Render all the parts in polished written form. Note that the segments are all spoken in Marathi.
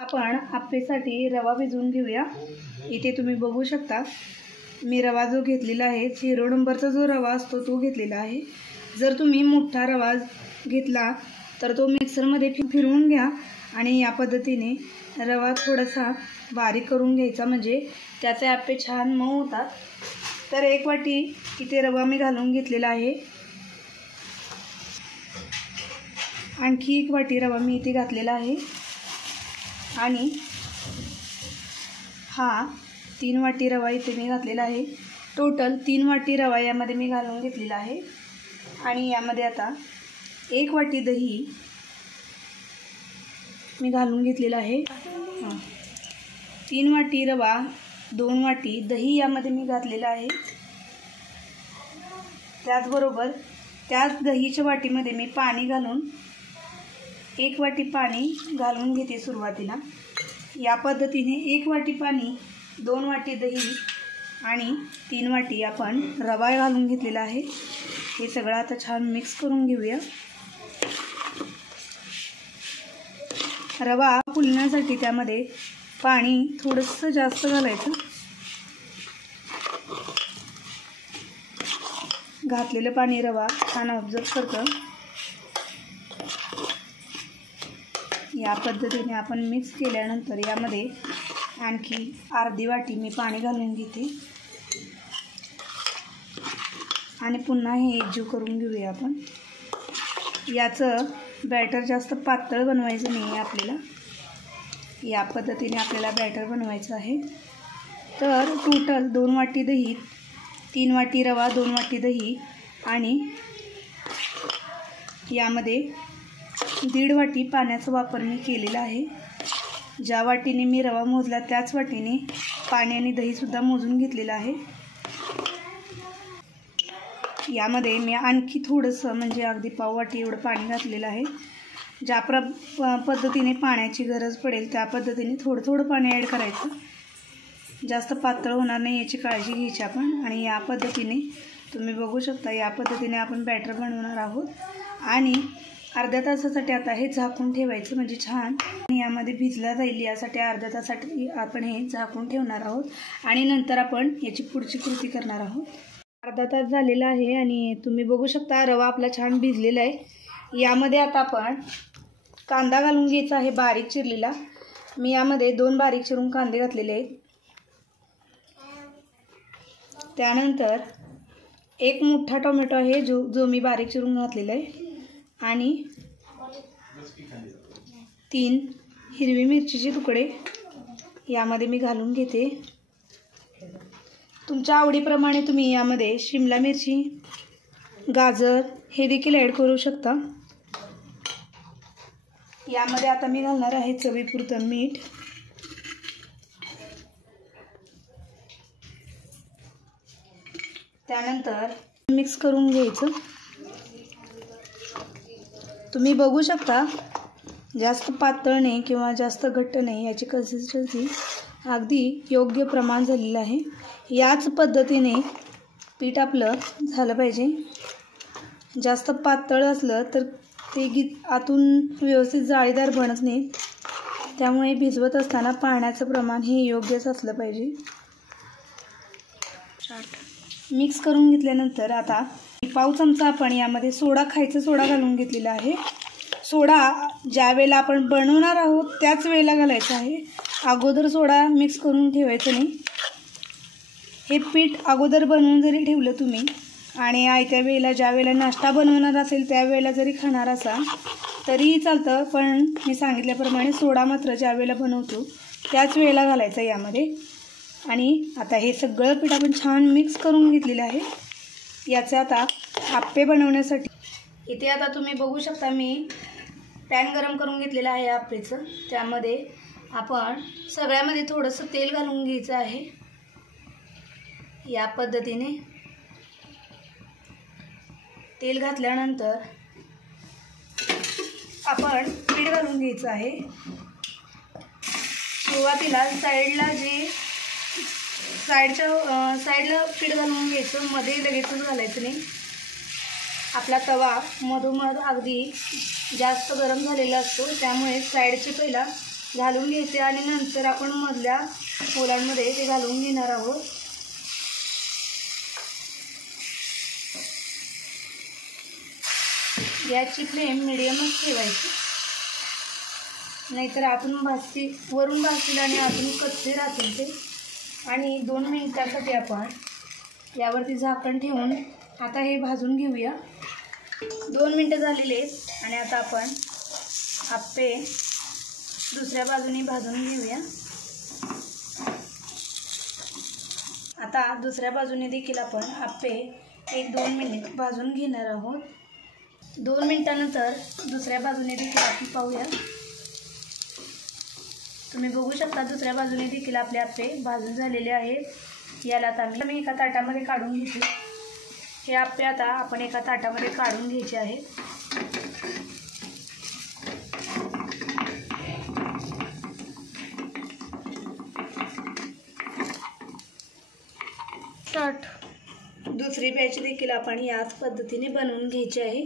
आपण आप्पेसाठी रवा भिजवून घेऊया। इथे तुम्ही बघू शकता मी रवा जो घेतलेला आहे 0 नंबरचा जो रवा असतो तो घेतलेला आहे। जर तुम्ही मोठा रवा घेतला तर तो मिक्सरमध्ये फिरवून घ्या आणि या पद्धतीने रवा थोडासा बारीक करून घ्यायचा, म्हणजे त्याचे आप्पे छान मऊ होतात। तर 1 वाटी इथे रवा मी घालून घेतलेला आहे। आणखी 1 वाटी रवा मी इथे घातलेला आहे आणि हा 3 वाटी रवा इथे मी घातलेला आहे। टोटल 3 वाटी रवा यामध्ये मी घालून घेतलेला आहे। आणि यामध्ये आता 1 वाटी दही मी घालून घेतलेला आहे। 3 वाटी रवा 2 वाटी दही यामध्ये मी घातलेला आहे। त्याचबरोबर त्याच दहीच्या वाटीमध्ये मी पाणी घालून 1 वाटी पाणी घालून घेते सुरुवातीला। या पद्धतीने 1 वाटी पाणी 2 वाटी दही आणि 3 वाटी आपण रवा घालून घेतलेला आहे। हे सगळं आता छान मिक्स करून घेऊया। रवा फुलण्यासाठी त्यामध्ये पाणी थोडंसं जास्त घालायचं। घातलेलं पाणी रवा छान ऑब्झर्व करतं। या पद्धतीने आपण मिक्स केल्यानंतर यामध्ये आणखी अर्धी वाटी मी पाणी घालून घेते आणि पुन्हा हे एकजीव करून घेऊया आपण। याचं बॅटर जास्त पातळ बनवायचं नाही आहे आपल्याला, या पद्धतीने आपल्याला बॅटर बनवायचं आहे। तर टोटल 2 वाटी दही, 3 वाटी रवा, 2 वाटी दही आणि यामध्ये 1.5 वाटी पाण्याचा वापर मी केलेला आहे। ज्या वाटीने मी रवा मोजला त्याच वाटीने पाणी आणि दहीसुद्धा मोजून घेतलेलं आहे। यामध्ये मी आणखी थोडंसं म्हणजे अगदी पाव वाटी एवढं पाणी घातलेलं आहे। ज्या पद्धतीने पाण्याची गरज पडेल त्या पद्धतीने थोडं थोडं पाणी ॲड करायचं, जास्त पातळ होणार नाही याची काळजी घ्यायची आपण। आणि या पद्धतीने तुम्ही बघू शकता या पद्धतीने आपण बॅटर बनवणार आहोत आणि अर्ध्या तासासाठी आता हे झाकून ठेवायचं, म्हणजे छान यामध्ये भिजला जाईल यासाठी अर्ध्या तासासाठी आपण हे झाकून ठेवणार आहोत आणि नंतर आपण याची पुढची कृती करणार आहोत। अर्धा तास झालेला आहे आणि तुम्ही बघू शकता रवा आपला छान भिजलेला आहे। यामध्ये आता आपण कांदा घालून घ्यायचा आहे बारीक चिरलेला। मी यामध्ये 2 बारीक चिरून कांदे घातलेले आहेत। त्यानंतर 1 मोठा टोमॅटो आहे जो मी बारीक चिरून घातलेला आहे आणि 3 हिरवी मिरचीचे तुकडे यामध्ये मी घालून घेते। तुमच्या आवडीप्रमाणे तुम्ही यामध्ये शिमला मिरची, गाजर हे देखील ॲड करू शकता। यामध्ये आता मी घालणार आहे चवीपुरतं मीठ, त्यानंतर मिक्स करून घ्यायचं। तुम्ही बघू शकता जास्त पातळ नाही किंवा जास्त घट्ट नाही, याची कन्सिस्टन्सी अगदी योग्य प्रमाण झालेलं आहे। याच पद्धतीने पीठ आपलं झालं पाहिजे। जास्त पातळ असलं तर ते आतून व्यवस्थित जाळीदार बनत नाही, त्यामुळे भिजवत असताना पाण्याचं प्रमाण हे योग्यच असलं पाहिजे। मिक्स करून घेतल्यानंतर आता पाव चमचा आपण यामध्ये खायचा सोडा घालून घेतलेला आहे। सोडा ज्या वेळेला आपण बनवणार आहोत त्याच वेळेला घालायचा आहे, अगोदर सोडा मिक्स करून ठेवायचं नाही। हे पीठ अगोदर बनवून जरी ठेवलं तुम्ही आणि आयत्या वेळेला ज्या वेळेला नाश्ता बनवणार असेल त्यावेळेला जरी खाणार असाल तरीही चालतं, पण मी सांगितल्याप्रमाणे सोडा मात्र ज्या वेळेला बनवतो त्याच वेळेला घालायचा यामध्ये। आणि आता हे सगळं पीठ आपण छान मिक्स करून घेतलेलं आहे। याचे आता आप्पे बनवण्यासाठी इथे आता तुम्ही बघू शकता मी पॅन गरम करून घेतलेलं आहे आप्पेचं। त्यामध्ये आपण सगळ्यामध्ये थोडंसं तेल घालून घ्यायचं आहे। या पद्धतीने तेल घातल्यानंतर आपण पीठ घालून घ्यायचं आहे। सुरुवातीला साईडला साईडला पीठ घालून घ्यायचं, मध्ये लगेचच घालायचं नाही। आपला तवा मधोमध अगदी जास्त गरम झालेला असतो, त्यामुळे साईडचे पहिला घालून घ्यायचे आणि नंतर आपण मधल्या पोलांमध्ये ते घालून घेणार आहोत. गॅसची फ्लेम मिडियमच ठेवायची, नाहीतर आतून वरून भाजतील आणि आतून कच्चे राहतील ते. आणि 2 मिनिटासाठी आपण यावरती झाकण ठेवून आता हे भाजून घेऊया. 2 मिनिटं झालेले आणि आता आपण आप्पे दुसऱ्या बाजूने भाजून घेऊया. आता दुसऱ्या बाजूने देखील आपण आप्पे 1-2 मिनिट भाजून घेणार आहोत. 2 मिनिटानंतर दुसऱ्या बाजूने देखील आपण पाहूया. तुम्ही बघू शकता दुसऱ्या बाजूने देखील आपले आप्पे भाजून झालेले आहेत. याला आता मी एका ताटामध्ये काढून घेते. हे आप्पे आता आपण एका ताटामध्ये काढून घ्यायचे आहेत. दुसरी बॅच देखील आपण याच पद्धतीने बनवून घ्यायची आहे.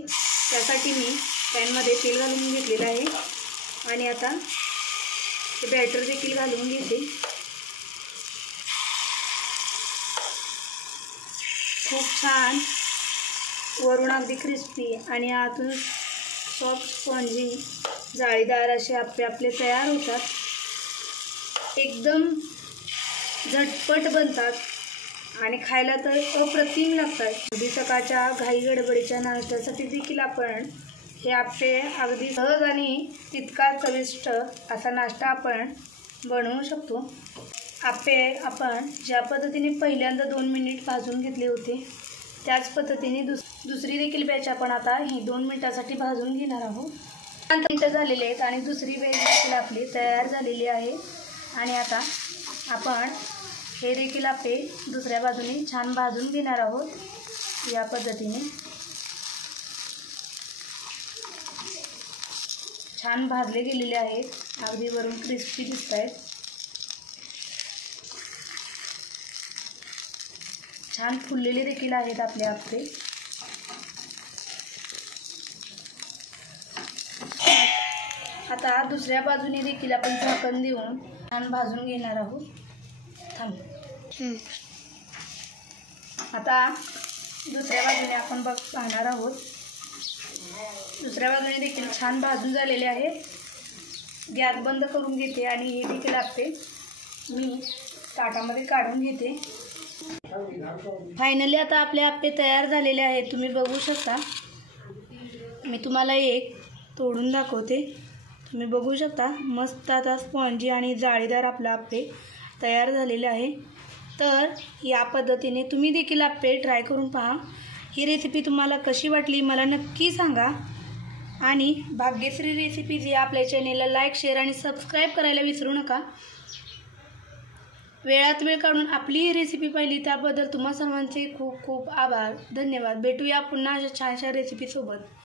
त्यासाठी मी पॅनमध्ये तेल घालून घेतलेलं आहे आणि आता ते बॅटर देखील घालून घेते. खूप छान वरून अगदी क्रिस्पी आणि आतून सॉफ्ट स्पॉन्जी जाळीदार असे आप्पे आपले तयार होतात. एकदम झटपट बनतात आणि खायला तर अप्रतिम लागतात. अगदी सकाळच्या घाई गडबडीच्या नाश्त्यासाठी देखील आपण हे आप्पे अगदी सहज आणि तितका चविष्ट असा नाश्ता आपण बनवू शकतो. आप्पे आपण ज्या पद्धतीने पहिल्यांदा 2 मिनिट भाजून घेतले होते त्याच पद्धतीने दुसरी देखील बॅच आपण आता ही 2 मिनिटासाठी भाजून घेणार आहोत. 5 मिनिटं झालेले आहेत आणि दुसरी बॅच देखील आपली तयार झालेली आहे. आणि आता आपण हे देखील आप्पे दुसऱ्या बाजूने छान भाजून घेणार आहोत. या पद्धतीने छान भाजले गेलेले आहेत. अगदी वरून क्रिस्पी दिसत आहेत. छान फुललेले देखील आहेत आपले आप्पे. आता दुसऱ्या बाजूने देखील आपण झाकण देऊन छान भाजून घेणार आहोत. आता दुसऱ्या बाजूने आपण पाहणार आहोत. दुसऱ्या बाजूने देखील छान भाजून झालेले आहेत. गॅस बंद करून घेते आणि हे देखील आप्पे मी ताटामध्ये काढून घेते. फायनली आता आपले आप्पे तयार झालेले आहेत. तुम्ही बघू शकता. मी तुम्हाला एक तोडून दाखवते. तुम्ही बघू शकता मस्त आता स्पॉन्जी आणि जाळीदार आपला आप्पे तयार झालेले आहे. तर या पद्धतीने तुम्ही देखील आप्पे ट्राय करून पहा. ही रेसिपी तुम्हाला कशी वाटली मला नक्की सांगा. आणि भाग्यश्री रेसिपीज या आपल्या चॅनेलला लाईक, शेअर आणि सबस्क्राईब करायला विसरू नका. वेळात वेळ काढून आपली ही रेसिपी पाहिली त्याबद्दल तुम्हा सर्वांचे खूप खूप आभार. धन्यवाद. भेटूया पुन्हा अशा छानशा रेसिपीसोबत.